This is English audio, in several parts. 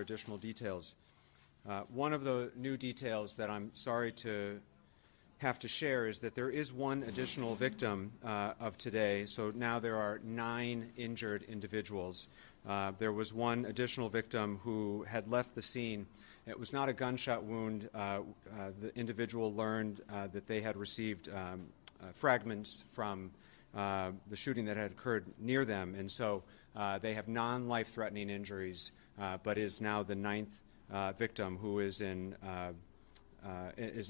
for additional details. One of the new details that I'm sorry to have to share is that there is one additional victim of today. So now there are 9 injured individuals. There was one additional victim who had left the scene. It was not a gunshot wound. The individual learned that they had received fragments from the shooting that had occurred near them, and so they have non-life-threatening injuries, but is now the 9th victim who is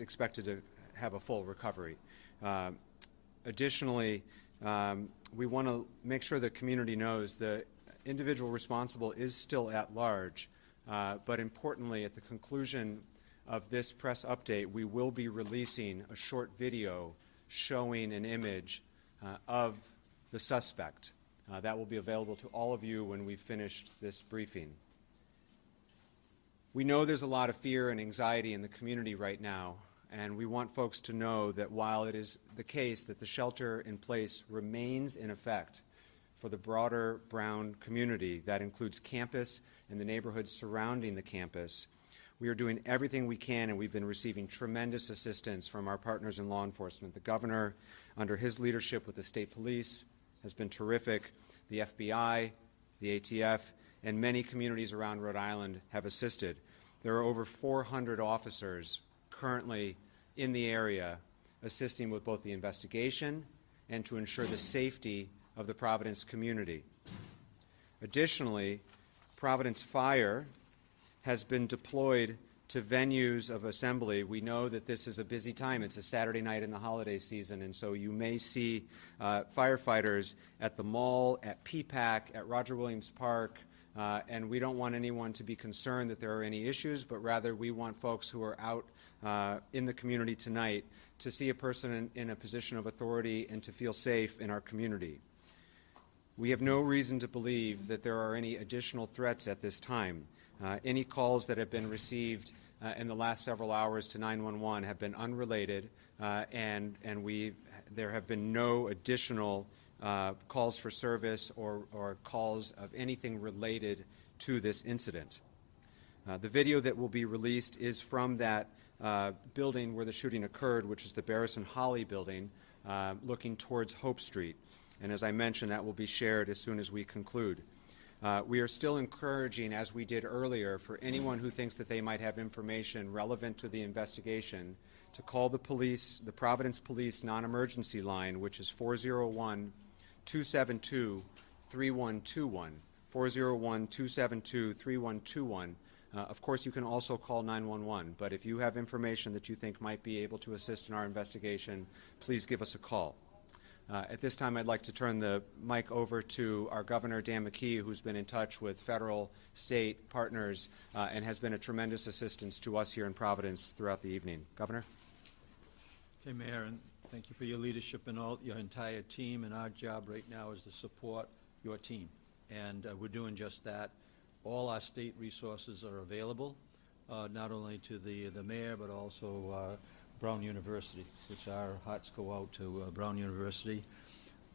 expected to have a full recovery. Additionally, we want to make sure the community knows the individual responsible is still at large, but importantly, at the conclusion of this press update, we will be releasing a short video showing an image of the suspect. That will be available to all of you when we've finished this briefing. We know there's a lot of fear and anxiety in the community right now, and we want folks to know that while it is the case that the shelter in place remains in effect for the broader Brown community, that includes campus and the neighborhoods surrounding the campus, we are doing everything we can, and we've been receiving tremendous assistance from our partners in law enforcement. The governor, under his leadership with the state police, has been terrific. The FBI, the ATF, and many communities around Rhode Island have assisted. There are over 400 officers currently in the area assisting with both the investigation and to ensure the safety of the Providence community. Additionally, Providence Fire has been deployed to venues of assembly. We know that this is a busy time. It's a Saturday night in the holiday season, and so you may see firefighters at the mall, at PPAC, at Roger Williams Park, and we don't want anyone to be concerned that there are any issues, but rather we want folks who are out in the community tonight to see a person in a position of authority and to feel safe in our community. We have no reason to believe that there are any additional threats at this time. Any calls that have been received in the last several hours to 911 have been unrelated, and there have been no additional calls for service or calls of anything related to this incident. The video that will be released is from that building where the shooting occurred, which is the Barrison Holly building, looking towards Hope Street. And as I mentioned, that will be shared as soon as we conclude. We are still encouraging, as we did earlier, for anyone who thinks that they might have information relevant to the investigation to call the police, the Providence Police non-emergency line, which is 401-272-3121, 401-272-3121. Of course, you can also call 911, but if you have information that you think might be able to assist in our investigation, please give us a call. At this time, I'd like to turn the mic over to our Governor, Dan McKee, who's been in touch with federal, state partners and has been a tremendous assistance to us here in Providence throughout the evening. Governor? Okay, Mayor, and thank you for your leadership and all your entire team. And our job right now is to support your team, and we're doing just that. All our state resources are available, not only to the mayor, but also Brown University, which our hearts go out to Brown University.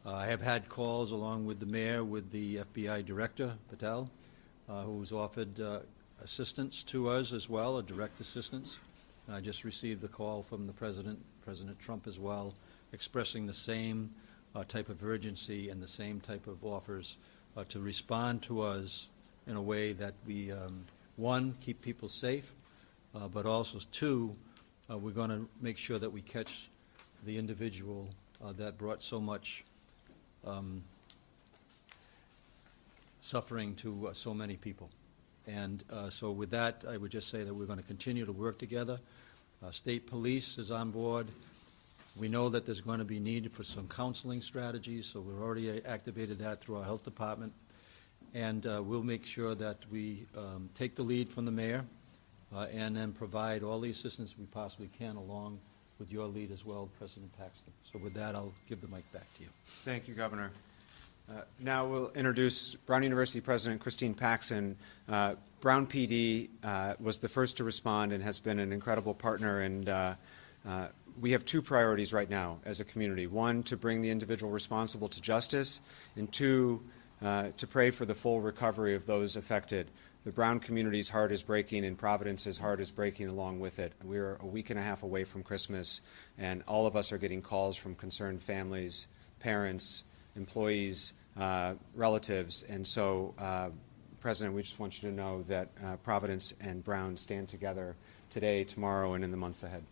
I have had calls along with the mayor, with the FBI director, Patel, who's offered assistance to us as well, a direct assistance. I just received a call from the President Trump as well, expressing the same type of urgency and the same type of offers to respond to us in a way that we, one, keep people safe, but also, two, we're going to make sure that we catch the individual that brought so much suffering to so many people. And so with that, I would just say that we're going to continue to work together. State police is on board. We know that there's going to be need for some counseling strategies, so we've already activated that through our health department. And we'll make sure that we take the lead from the mayor and then provide all the assistance we possibly can, along with your lead as well, President Paxton. So with that, I'll give the mic back to you. Thank you, Governor. Now we'll introduce Brown University President Christine Paxson. Brown PD was the first to respond and has been an incredible partner, and we have two priorities right now as a community. One, to bring the individual responsible to justice, and two, to pray for the full recovery of those affected. the Brown community's heart is breaking and Providence's heart is breaking along with it. We're a week and a half away from Christmas, and all of us are getting calls from concerned families, parents, employees, relatives. And so, President, we just want you to know that Providence and Brown stand together today, tomorrow, and in the months ahead.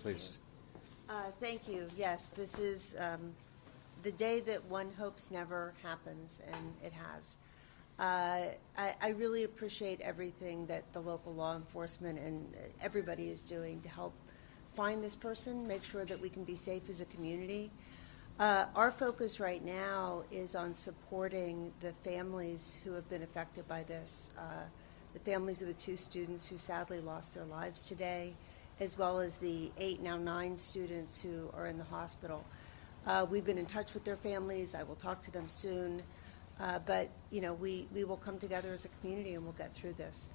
Please. Thank you. Yes, this is the day that one hopes never happens, and it has. I really appreciate everything that the local law enforcement and everybody is doing to help find this person, make sure that we can be safe as a community. Our focus right now is on supporting the families who have been affected by this, the families of the 2 students who sadly lost their lives today, as well as the 8, now 9 students who are in the hospital. We've been in touch with their families. I will talk to them soon. But, you know, we will come together as a community and we'll get through this.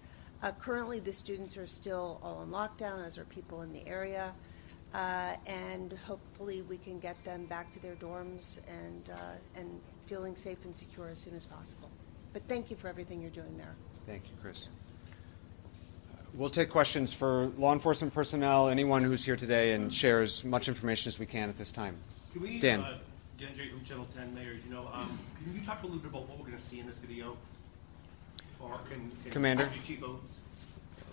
Currently, the students are still all on lockdown, as are people in the area. And hopefully we can get them back to their dorms and feeling safe and secure as soon as possible. But thank you for everything you're doing, Mayor. Thank you, Chris. We'll take questions for law enforcement personnel, anyone who's here today and share as much information as we can at this time. Can we, Dan. Dan J. from Channel 10, Mayor, as you know, can you talk a little bit about what we're going to see in this video? Or can Commander? Chief Oates?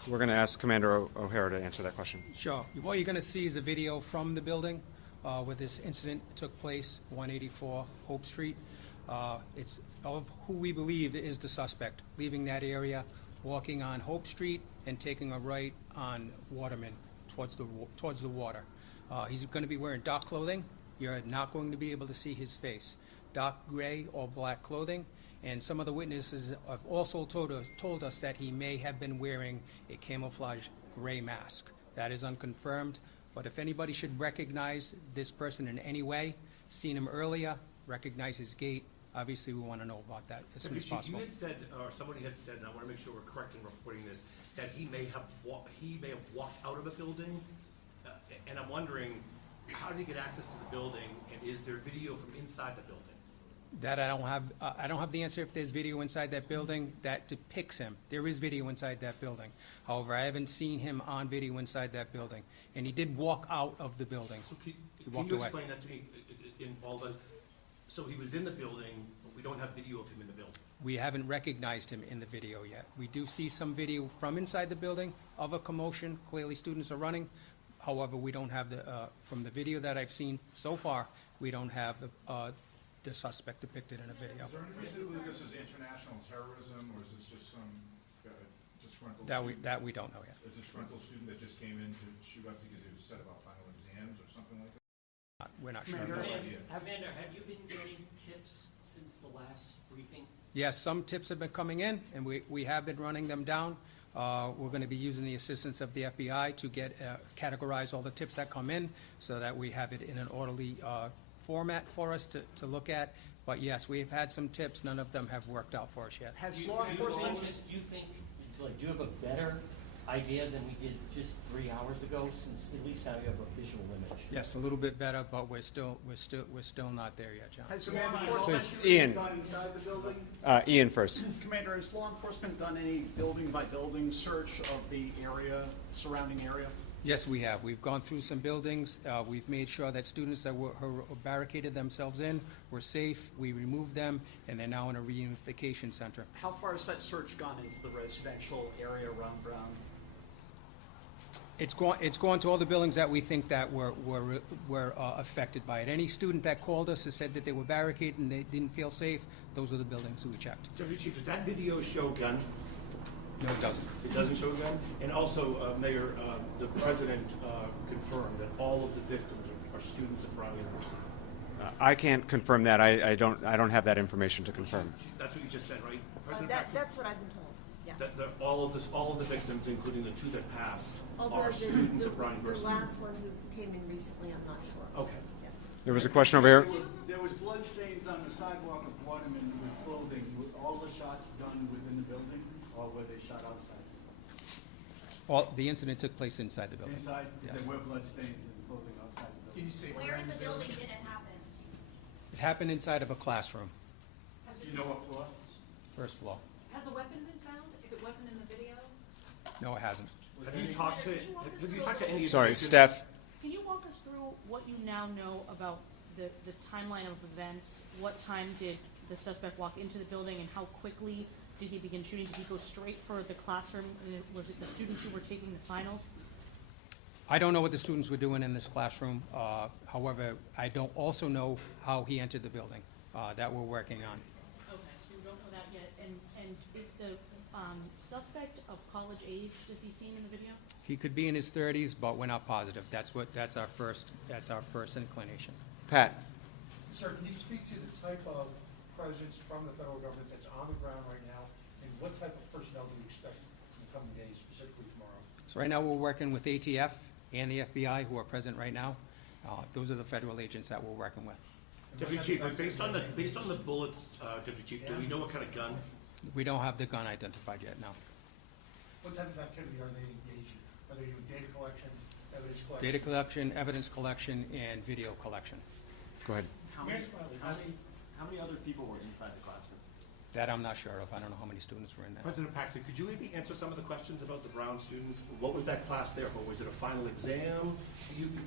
We're going to ask Commander O'Hara to answer that question. Sure. What you're going to see is a video from the building where this incident took place, 184 Hope Street. It's of who we believe is the suspect, leaving that area, walking on Hope Street, and taking a right on Waterman towards the water. He's going to be wearing dark clothing. You're not going to be able to see his face. Dark gray or black clothing. And some of the witnesses have also told us that he may have been wearing a camouflage gray mask. That is unconfirmed. But if anybody should recognize this person in any way, seen him earlier, recognize his gait, obviously we want to know about that as soon as possible. You had said, or somebody had said, and I want to make sure we're correct in reporting this, that he may have walked out of a building. And I'm wondering, how did he get access to the building, and is there video from inside the building? That I don't have the answer if there's video inside that building that depicts him. There is video inside that building. However, I haven't seen him on video inside that building. And he did walk out of the building. So can walked you away. explain that to me in all of us? So he was in the building, but we don't have video of him in the building. We haven't recognized him in the video yet. We do see some video from inside the building of a commotion. Clearly students are running. However, we don't have from the video that I've seen so far, we don't have the suspect depicted in a video. Is there any reason to believe this is international terrorism, or is this just some disgruntled That we don't know yet. a disgruntled student that just came in to shoot up because he was upset about final exams or something like that? We're not sure. No idea. Commander, have you been getting tips since the last briefing? Yes, some tips have been coming in, and we have been running them down. We're going to be using the assistance of the FBI to categorize all the tips that come in so that we have it in an orderly format for us to look at. But yes, we've had some tips. None of them have worked out for us yet. Has law enforcement, do you think, like, do you have a better idea than we did just 3 hours ago, since at least now you have a visual image? Yes, a little bit better, but we're still not there yet, John. Has law enforcement Ian. done inside the building? Ian first. Commander, has law enforcement done any building-by-building search of the area, surrounding area? Yes, we have. We've gone through some buildings. We've made sure that students that were barricaded themselves in were safe. We removed them, and they're now in a reunification center. How far has that search gone into the residential area around Brown? It's gone to all the buildings that we think that were affected by it. Any student that called us has said that they were barricaded and they didn't feel safe. Those are the buildings that we checked. Deputy Chief, does that video show a gun? No, it doesn't. It doesn't show a gun? And also, Mayor, the President confirmed that all of the victims are students at Brown University. I can't confirm that. I don't have that information to confirm. That's what you just said, right? That's what I've been told, yes. That all of the victims, including the 2 that passed, Although are students at Brown University. The last one who came in recently, I'm not sure. Okay. Yeah. There was a question over here. There was blood stains on the sidewalk of Waterman with clothing. Were all the shots done within the building, or were they shot outside? The incident took place inside the building. Inside? Yeah. There were blood stains in the clothing outside the building. Where in the building did it happen? It happened inside of a classroom, Do you know what floor? first floor. Has the weapon been found? If it wasn't in the video? No, it hasn't. Have you talked to any? Sorry, of the Steph. Can you walk us through what you now know about the timeline of events? What time did the suspect walk into the building, and how quickly did he begin shooting? Did he go straight for the classroom? Was it the students who were taking the finals? I don't know what the students were doing in this classroom. However, I don't also know how he entered the building that we're working on. Okay, so you don't know that yet. And is the suspect of college age? Does he seem in the video? He could be in his 30s, but we're not positive. That's our first inclination. Pat. Sir, can you speak to the type of presence from the federal government that's on the ground right now, and what type of personnel do you expect in the coming days, specifically tomorrow? So right now, we're working with ATF and the FBI, who are present right now. Those are the federal agents that we're working with. Deputy Chief, based on the bullets, Deputy Chief, do we know what kind of gun? We don't have the gun identified yet, no. What type of activity are they engaged in? Are they doing data collection, evidence collection? Data collection, evidence collection, and video collection. Go ahead. How many other people were inside the classroom? That I'm not sure of. I don't know how many students were in there. President Paxton, could you maybe answer some of the questions about the Brown students? What was that class there for? Was it a final exam?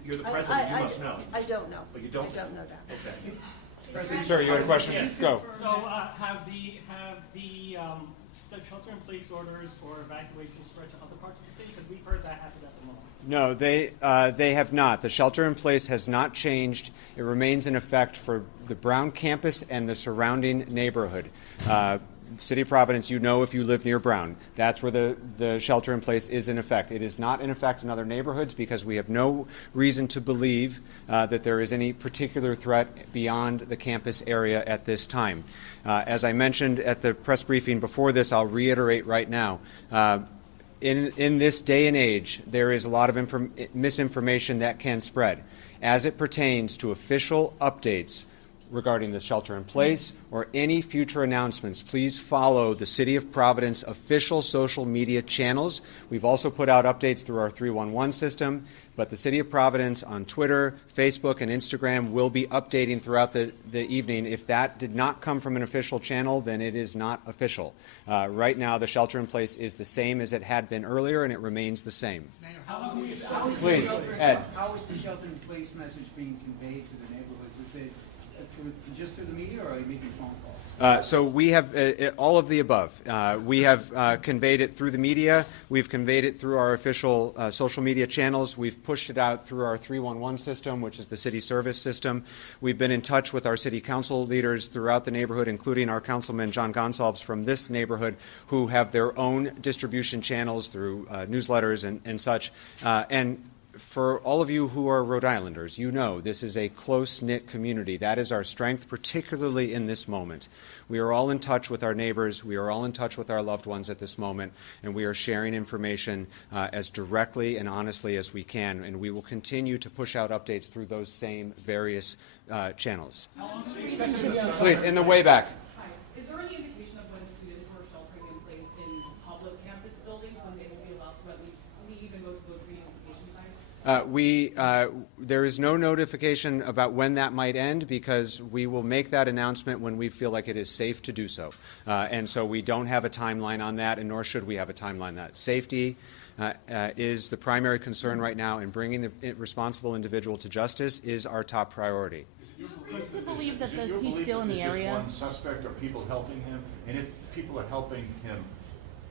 You're the president, you must know. I don't know. But you don't? I don't know that. Okay. Sir, you had a question? Yes. Go. So have the shelter-in-place orders or evacuation spread to other parts of the city? Because we've heard that happened at the moment. No, they have not. The shelter-in-place has not changed. It remains in effect for the Brown campus and the surrounding neighborhood. City of Providence, you know if you live near Brown, that's where the shelter-in-place is in effect. It is not in effect in other neighborhoods because we have no reason to believe that there is any particular threat beyond the campus area at this time. As I mentioned at the press briefing before this, I'll reiterate right now. In this day and age, there is a lot of misinformation that can spread as it pertains to official updates regarding the shelter-in-place or any future announcements. Please follow the City of Providence official social media channels. We've also put out updates through our 311 system, but the City of Providence on Twitter, Facebook, and Instagram will be updating throughout the evening. If that did not come from an official channel, then it is not official. Right now, the shelter-in-place is the same as it had been earlier, and it remains the same. Please, Ed. How is the shelter-in-place message being conveyed to the neighborhoods? Is it just through the media, or are you making phone calls? So we have all of the above. We have conveyed it through the media. We've conveyed it through our official social media channels. We've pushed it out through our 311 system, which is the city service system. We've been in touch with our city council leaders throughout the neighborhood, including our councilman John Gonsalves from this neighborhood, who have their own distribution channels through newsletters and such. And for all of you who are Rhode Islanders, you know this is a close-knit community. That is our strength, particularly in this moment. We are all in touch with our neighbors. We are all in touch with our loved ones at this moment, and we are sharing information as directly and honestly as we can, and we will continue to push out updates through those same various channels. Please, in the way back. Hi. Is there any indication of when students were sheltering in place in public campus buildings, when they will be allowed to at least leave and go to those reunification sites? There is no notification about when that might end because we will make that announcement when we feel like it is safe to do so. And so we don't have a timeline on that, and nor should we have a timeline on that. Safety is the primary concern right now, and bringing the responsible individual to justice is our top priority. Is it believe that he's still in the area? Just one suspect, or people helping him? And if people are helping him,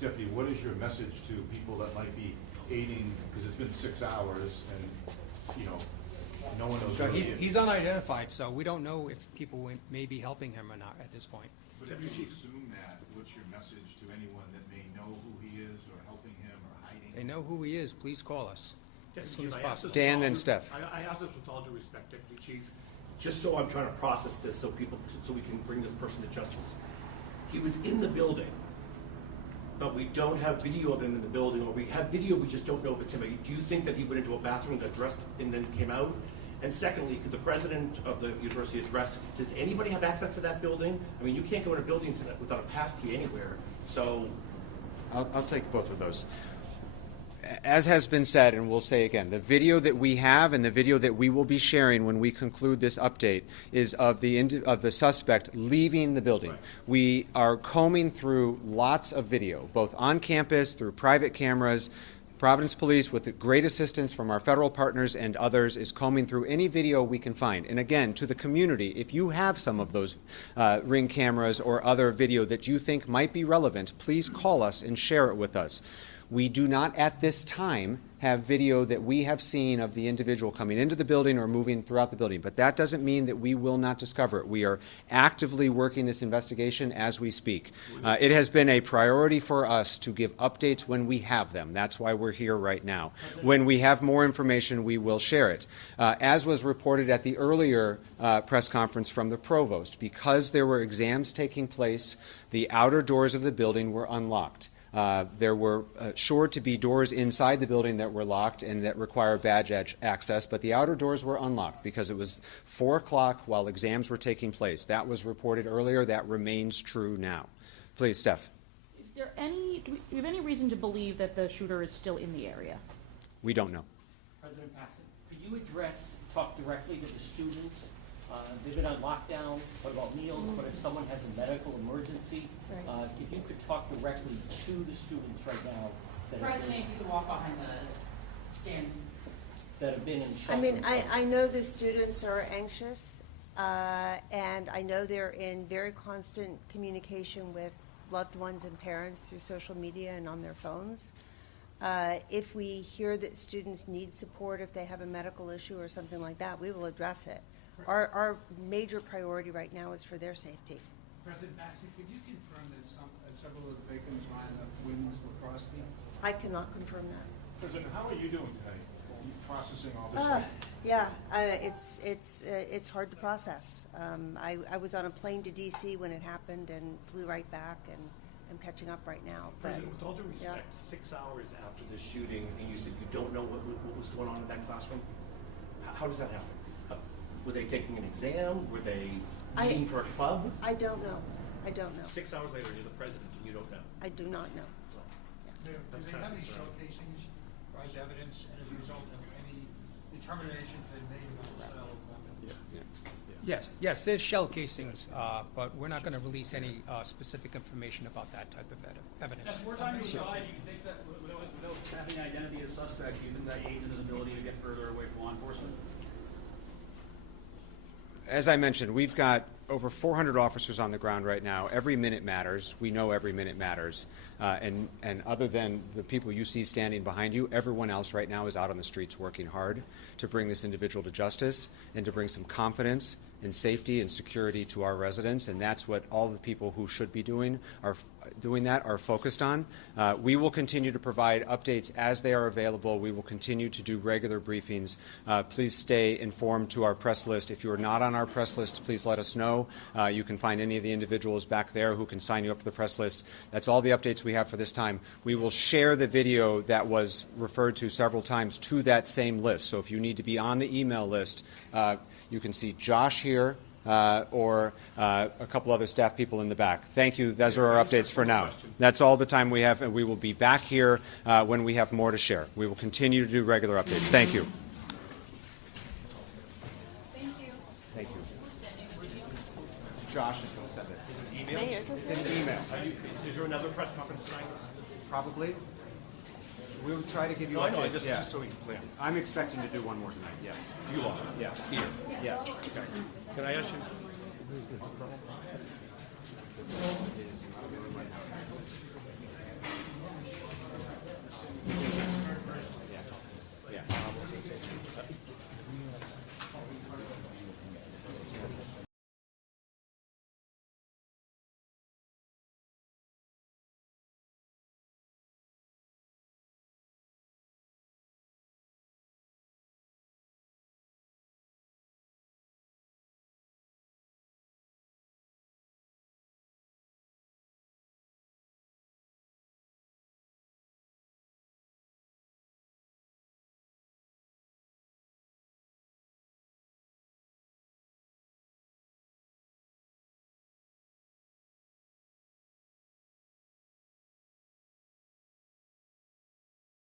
Deputy, what is your message to people that might be aiding, because it's been 6 hours and, you know, no one knows. So he's unidentified, so we don't know if people may be helping him or not at this point. But if you assume that, what's your message to anyone that may know who he is or helping him or hiding? They know who he is. Please call us as soon as Chief, possible. Dan, then Steph. I ask this with all due respect, Deputy Chief, just so I'm trying to process this so we can bring this person to justice. He was in the building, but we don't have video of him in the building, or we have video, we just don't know if it's him. Do you think that he went into a bathroom, got dressed, and then came out? And secondly, could the president of the university address, does anybody have access to that building? I mean, you can't go in a building without a pass key anywhere, so. I'll take both of those. As has been said, and we'll say again, the video that we have and the video that we will be sharing when we conclude this update is of the suspect leaving the building. Right. We are combing through lots of video, both on campus, through private cameras. Providence Police, with the great assistance from our federal partners and others, is combing through any video we can find. And again, to the community, if you have some of those Ring cameras or other video that you think might be relevant, please call us and share it with us. We do not at this time have video that we have seen of the individual coming into the building or moving throughout the building, but that doesn't mean that we will not discover it. We are actively working this investigation as we speak. It has been a priority for us to give updates when we have them. That's why we're here right now. When we have more information, we will share it. As was reported at the earlier press conference from the provost, because there were exams taking place, the outer doors of the building were unlocked. There were sure to be doors inside the building that were locked and that require badge access, but the outer doors were unlocked because it was 4 o'clock while exams were taking place. That was reported earlier. That remains true now. Please, Steph. Is there do we have any reason to believe that the shooter is still in the area? We don't know. President Paxton, could you talk directly to the students? They've been on lockdown. What about meals? What if someone has a medical emergency? Right. If you could talk directly to the students right now that President, if you could walk behind the stand. that have been in shelter. I mean, I know the students are anxious, and I know they're in very constant communication with loved ones and parents through social media and on their phones. If we hear that students need support, if they have a medical issue or something like that, we will address it. Our major priority right now is for their safety. President Paxton, could you confirm that several of the victims are on the women's lacrosse team? I cannot confirm that. President, how are you doing today? Are you processing all this? Yeah, it's hard to process. I was on a plane to D.C. when it happened and flew right back, and I'm catching up right now. President, with all due respect, 6 hours after the shooting, and you said you don't know what was going on in that classroom, how does that happen? Were they taking an exam? Were they meeting for a club? I don't know. 6 hours later, you're the president, and you don't know. I do not know. Mayor, do That's they kind have of any concerning. showcasings or as evidence as a result of any determinations they made about the style of weapon? Yes, there's shell casings, but we're not going to release any specific information about that type of evidence. As more time goes by, do you think that without having an identity of suspect, do you think that aids in his ability to get further away from law enforcement? As I mentioned, we've got over 400 officers on the ground right now. Every minute matters. We know every minute matters. And other than the people you see standing behind you, everyone else right now is out on the streets working hard to bring this individual to justice and to bring some confidence and safety and security to our residents. And that's what all the people who should be doing are focused on. We will continue to provide updates as they are available. We will continue to do regular briefings. Please stay informed to our press list. If you are not on our press list, please let us know. You can find any of the individuals back there who can sign you up for the press list. That's all the updates we have for this time. We will share the video that was referred to several times to that same list. So if you need to be on the email list, you can see Josh here or a couple other staff people in the back. Thank you. Those are our updates for now. That's all the time we have, and we will be back here when we have more to share. We will continue to do regular updates. Thank you. Thank you. Thank you. Josh is going to send it. Is it an email? It's an email. Is there another press conference tonight? Probably. We'll try to give you No, I know, updates. just Yeah. so we can plan. I'm expecting to do one more tonight, yes. You are? Yes. Here? Yes. Okay. Can I ask you?